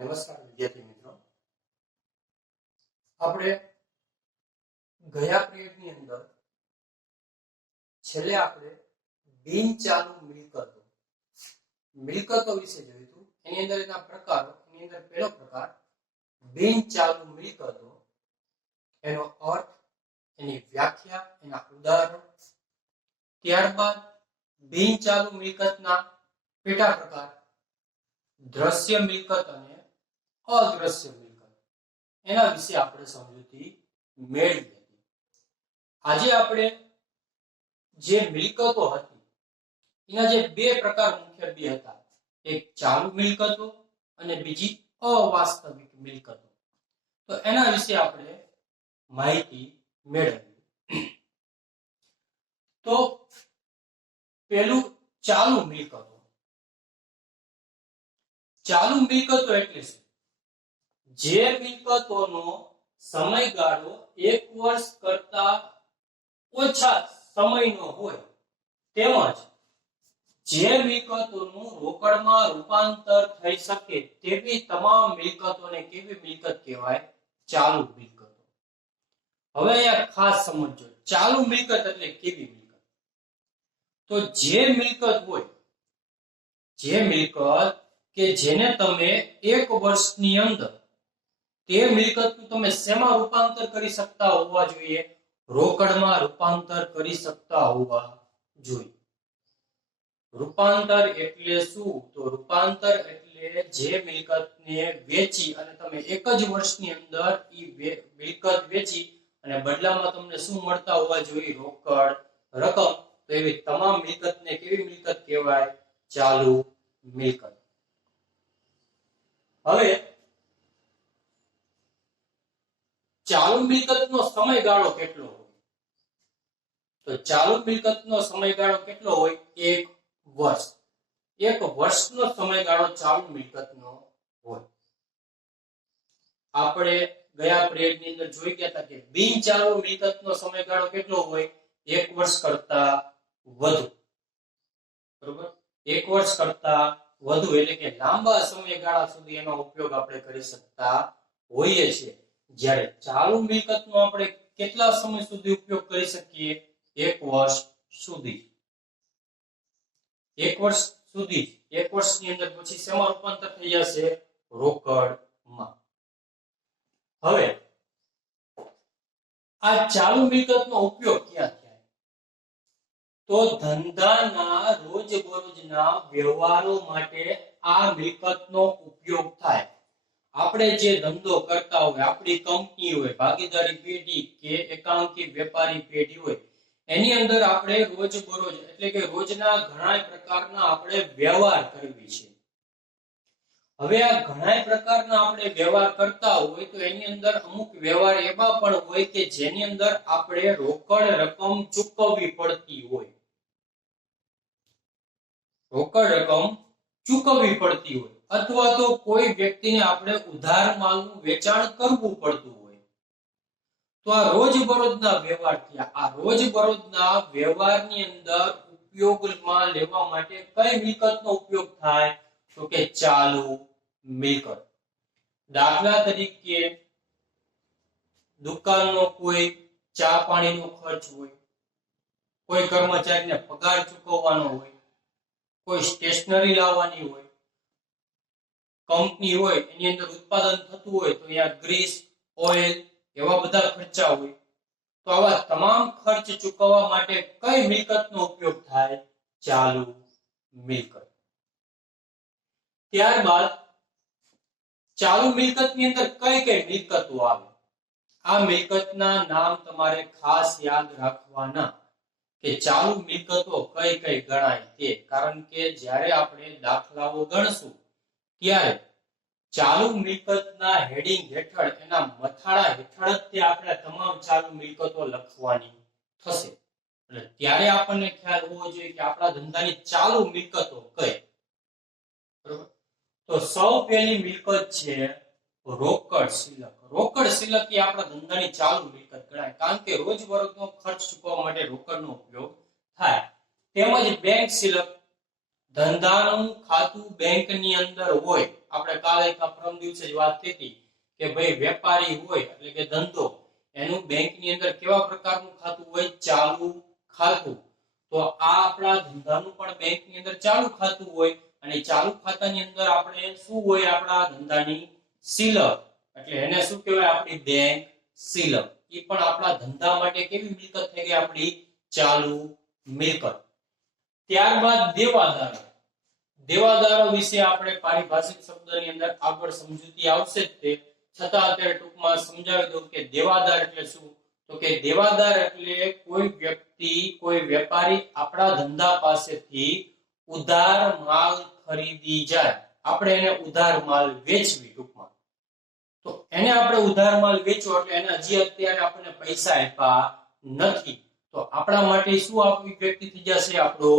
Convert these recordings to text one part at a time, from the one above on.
નમસ્કાર વિદ્યાર્થી મિત્રો, આપણે ગયા પીરિયડની અંદર છેલ્લે આપણે બિનચાલુ મિલકતો વિશે જોયું હતું. એની અંદર એના પ્રકારો, એની અંદર પહેલો પ્રકાર બિનચાલુ મિલકતો, એનો અર્થ, એની વ્યાખ્યા, એના ઉદાહરણ. ત્યારબાદ બિનચાલુ મિલકતના પેટા પ્રકાર દ્રશ્ય મિલકત અને અદ્રશ્ય મિલકત, એના વિશે આપણે સમજૂતી મેળવી હતી. આજે આપણે જે મિલકતો હતી એના જે બે પ્રકાર મુખ્ય હતા, એક ચાલુ મિલકતો અને બીજી અવાસ્તવિક મિલકતો. તો એના વિશે આપણે માહિતી મેળવી. તો પેલું ચાલુ મિલકતો. ચાલુ મિલકતો એટલે શું? જે મિલકતોનો સમયગાળો 1 વર્ષ કરતા ઓછા સમયનો હોય તેમજ જે મિલકતોનું રોકડમાં રૂપાંતર થઈ શકે તેવી તમામ મિલકતોને કેવી મિલકત કહેવાય? ચાલુ મિલકતો. હવે અહીંયા ખાસ સમજો, ચાલુ મિલકત એટલે કેવી મિલકત? તો જે મિલકત હોય, જે મિલકત કે જેને તમે 1 વર્ષની અંદર તે મિલકતનું તમે શેમાં રૂપાંતર કરી શકતા હોવા જોઈએ? રોકડમાં રૂપાંતર કરી શકતા હોવા જોઈએ. રૂપાંતર એટલે શું? તો રૂપાંતર એટલે જે મિલકતને વેચી અને તમે 1 જ વર્ષની અંદર એ મિલકત વેચી અને બદલામાં તમને શું મળતા હોવા જોઈએ? રોકડ રકમ. તો એવી તમામ મિલકતને કેવી મિલકત કહેવાય? ચાલુ મિલકત. હવે ચાલુ મિલકતનો સમયગાળો કેટલો હોય? તો ચાલુ મિલકતનો સમયગાળો કેટલો હોય? 1 વર્ષ. 1 વર્ષનો સમયગાળો ચાલુ મિલકતનો હોય. આપણે ગયા પીરિયડની અંદર જોઈ ગયા હતા કે બિનચાલુ મિલકતનો સમયગાળો કેટલો હોય? 1 વર્ષ કરતા વધુ. બરોબર? 1 વર્ષ કરતા વધુ એટલે કે લાંબા સમયગાળા સુધી એનો ઉપયોગ આપણે કરી શકતા હોઈએ છીએ. જ્યારે ચાલુ મિલકતનો આપણે કેટલા સમય સુધી ઉપયોગ કરી શકીએ? 1 વર્ષ સુધી. 1 વર્ષ સુધી. 1 વર્ષની અંદર પછી શેમાં રૂપાંતર થઈ જશે? રોકડમાં. હવે આ ચાલુ મિલકતનો ઉપયોગ ક્યાં થાય? તો ધંધાના રોજબરોજના વ્યવહારો માટે આ મિલકતનો ઉપયોગ થાય. આપણે જે ધંધો કરતા હોય, આપણી કંપની હોય, ભાગીદારી પેઢી કે એકાંકી વેપારી પેઢી હોય, એની અંદર આપણે રોજબરોજ એટલે કે રોજના ઘણા પ્રકારના આપણે વ્યવહાર કરવી છે. હવે આ ઘણા પ્રકારના આપણે વ્યવહાર કરતા હોય તો એની અંદર અમુક વ્યવહાર એવા પણ હોય કે જેની અંદર આપણે રોકડ રકમ ચૂકવવી પડતી હોય. રોકડ રકમ ચૂકવવી પડતી હોય અથવા તો કોઈ વ્યક્તિને આપણે ઉધાર માલનું વેચાણ કરવું પડતું હોય. તો આ રોજબરોજના વ્યવહાર થયા. આ રોજબરોજના વ્યવહારની અંદર ઉપયોગમાં લેવા માટે કઈ મિલકતનો ઉપયોગ થાય? તો કે ચાલુ મિલકત. દાખલા તરીકે દુકાનનો કોઈ ચા પાણીનો ખર્ચ હોય, કોઈ કર્મચારીને પગાર ચૂકવવાનો હોય, કોઈ સ્ટેશનરી લાવવાની હોય, કંપની હોય એની અંદર ઉત્પાદન થતું હોય તો અહીંયા ગ્રીસ, ઓઇલ એવા બધા ખર્ચા હોય. તો આવા તમામ ખર્ચ ચૂકવવા માટે કઈ મિલકતનો ઉપયોગ થાય? ચાલુ મિલકત. ત્યારબાદ ચાલુ મિલકતની અંદર કઈ કઈ મિલકતો આવે? આ મિલકતના નામ તમારે ખાસ યાદ રાખવાના કે ચાલુ મિલકતો કઈ કઈ ગણાય તે. કારણ કે જ્યારે આપણે દાખલાઓ ગણશું ત્યારે ચાલુ મિલકતના હેડિંગ હેઠળ, એના મથાળા હેઠળ જ તે આપણે તમામ ચાલુ મિલકતો લખવાની થશે. એટલે ત્યારે આપણને ખ્યાલ હોવો જોઈએ કે આપણા ધંધાની ચાલુ મિલકતો કઈ. બરોબર? તો સૌ પહેલી મિલકત છે રોકડ શિલક. રોકડ શિલક એ આપણા ધંધાની ચાલુ મિલકત ગણાય. કારણ કે રોજબરોજનો ખર્ચ ચૂકવવા માટે રોકડનો ઉપયોગ થાય. તેમજ બેંક શિલક. ધંધાનું ખાતું બેંકની અંદર હોય, આપણે કાલે પરમ દિવસે જ વાત થઈ હતી કે ભાઈ વેપારી હોય એટલે કે ધંધો, એનું બેંકની અંદર કેવા પ્રકારનું ખાતું હોય? ચાલુ ખાતું. તો આ આપણા ધંધાનું પણ બેંકની અંદર ચાલુ ખાતું હોય, અને ચાલુ ખાતાની અંદર આપણે શું હોય? આપણા ધંધાની સિલક, એટલે એને શું કહેવાય? આપણી બેંક સિલક. એ પણ આપણા ધંધા માટે કેવી મિલકત થઈ ગઈ? આપણી ચાલુ મિલકત. ત્યારબાદ દેવાદારો. દેવાદારો વિશે આપણે પારિભાષિક શબ્દની અંદર આગળ સમજૂતી આવશે જ, તે છતાં અત્યારે ટૂંકમાં સમજાવી દઉં કે દેવાદાર એટલે શું? તો કે દેવાદાર એટલે કોઈ વ્યક્તિ, કોઈ વેપારી આપણા ધંધા પાસેથી ઉધાર માલ ખરીદી જાય, આપણે એને ઉધાર માલ વેચવી, ટૂંકમાં તો એને આપણે ઉધાર માલ વેચવો એટલે એને હજી અત્યારે આપણને પૈસા આપ્યા નથી, તો આપણા માટે શું આપવી વ્યક્તિ થઈ જશે? આપણો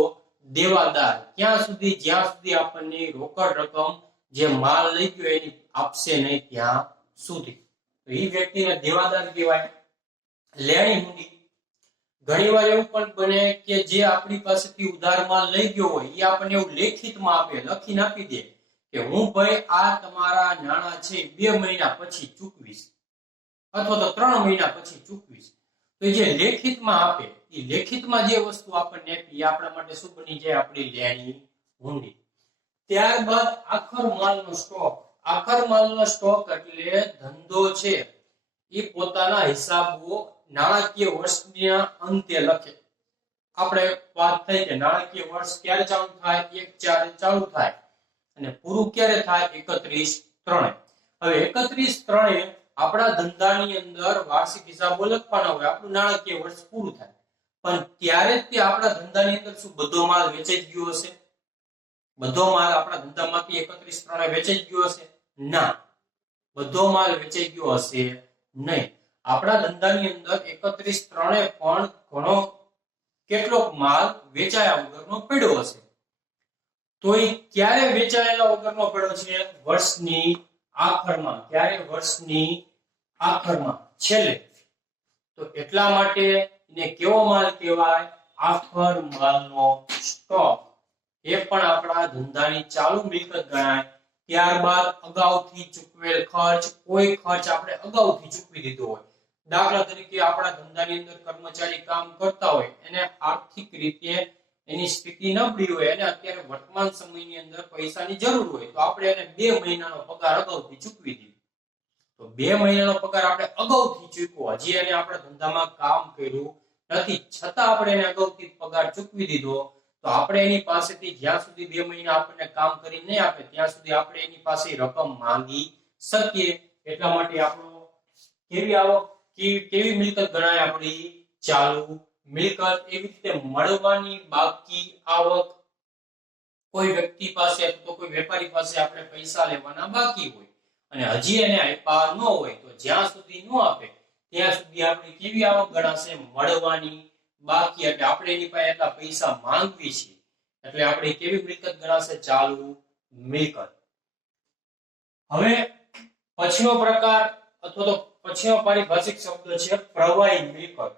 દેવાદાર. ક્યાં સુધી? જ્યાં સુધી આપણને રોકડ રકમ જે માલ લઈ ગયો એની આપશે નહીં ત્યાં સુધી, તો એ વ્યક્તિને દેવાદાર કહેવાય. લેણી હુંડી. ઘણીવાર એવું પણ બને કે જે આપણી પાસેથી ઉધાર માલ લઈ ગયો હોય એ આપણને એવું લેખિતમાં આપે, લખીને આપી દે કે હું ભાઈ આ તમારા નાણાં છે 2 મહિના પછી ચૂકવીશ, અથવા તો 3 મહિના પછી ચૂકવીશ. તો જે લેખિતમાં આપે, એ લેખિતમાં જે વસ્તુ આપણને આપી એ આપણા માટે શું બની જાય? આપણી લેણી હુંડી. ત્યારબાદ આખર માલનો સ્ટોક. આખર માલનો સ્ટોક એટલે ધંધો છે એ પોતાના હિસાબો નાણાકીય વર્ષના અંતે લખે. આપણે વાત થઈ કે નાણાકીય વર્ષ ક્યારે ચાલુ થાય? 1/4 ચાલુ થાય, અને પૂરું ક્યારે થાય? 31/3. હવે 31/3 આપણા ધંધાની અંદર વાર્ષિક હિસાબો લખવાના હોય, આપણું નાણાકીય વર્ષ પૂરું થાય. પણ ત્યારે જ તે આપણા ધંધાની અંદર શું બધો માલ વેચાઈ ગયો હશે? બધો માલ આપણા ધંધામાંથી 31/3 વેચાઈ ગયો હશે? ના, બધો માલ વેચાઈ ગયો હશે નહીં. આપણા ધંધાની અંદર 31/3 પણ ઘણો કેટલોક માલ વેચાયા વગરનો પડ્યો હશે. તો એ ક્યારે વેચાયેલા વગરનો પડ્યો છે? વર્ષની આખરમાં. ક્યારે? વર્ષની આખરમાં, છેલ્લે. તો એટલા માટે એને કેવો માલ કહેવાય? આખર માલનો સ્ટોક. એ પણ આપણા ધંધાની ચાલુ મિલકત ગણાય. ત્યારબાદ અગાઉથી ચૂકવેલ ખર્ચ. કોઈ ખર્ચ આપણે અગાઉથી ચૂકવી દીધો હોય, દાખલા તરીકે આપણા ધંધાની અંદર કર્મચારી કામ કરતા હોય, એને આર્થિક રીતે એની સ્થિતિ નબળી હોય, અને અત્યારે વર્તમાન સમયની અંદર પૈસાની જરૂર હોય, તો આપણે એને 2 મહિનાનો પગાર અગાઉથી ચૂકવી દીધો. તો 2 મહિનાનો પગાર આપણે અગાઉથી ચૂકવો, હજી એને આપણા ધંધામાં કામ કર્યું નથી, છતાં આપણે એને અગાઉથી પગાર ચૂકવી દીધો, તો આપણે એની પાસેથી જ્યાં સુધી 2 મહિના આપણને કામ કરી નહીં આપે ત્યાં સુધી આપણે એની પાસે રકમ માંગી શકીએ. એટલા માટે આપણો કેવી આવક, કેવી મિલકત ગણાય? આપણી ચાલુ મિલકત. એવી રીતે મળવાની બાકી આવક. કોઈ વ્યક્તિ પાસે અથવા કોઈ વેપારી પાસે આપણે પૈસા લેવાના બાકી હોય અને હજી એને આપ્યા ન હોય, તો જ્યાં સુધી ન આપે ત્યાં સુધી આપણી કેવી આવક ગણાશે? મળવાની બાકી. એટલે આપણે એની પાસે એટલા પૈસા માંગવી છે, એટલે આપણી કેવી મિલકત ગણાશે? ચાલુ મિલકત. હવે પછીનો પ્રકાર અથવા તો પછીનો પારિભાષિક શબ્દ છે પ્રવાહી મિલકત.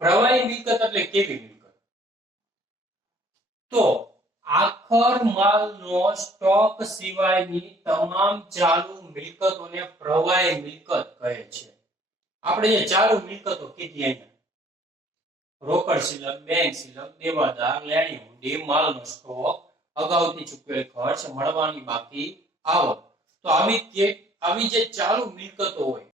પ્રવાહી મિલકત એટલે કેવી મિલકત? તો આખર માલનો સ્ટોક સિવાયની તમામ ચાલુ મિલકતોને પ્રવાહી મિલકત કહે છે. આપણે જે ચાલુ મિલકતો કીધી અહીંયા, રોકડ સિલક, બેંક સિલક, દેવાદાર, લેણી હુંડી, માલનો સ્ટોક, અગાઉથી ચૂકવેલ ખર્ચ, મળવાની બાકી આવક, તો આવી જે ચાલુ મિલકતો હોય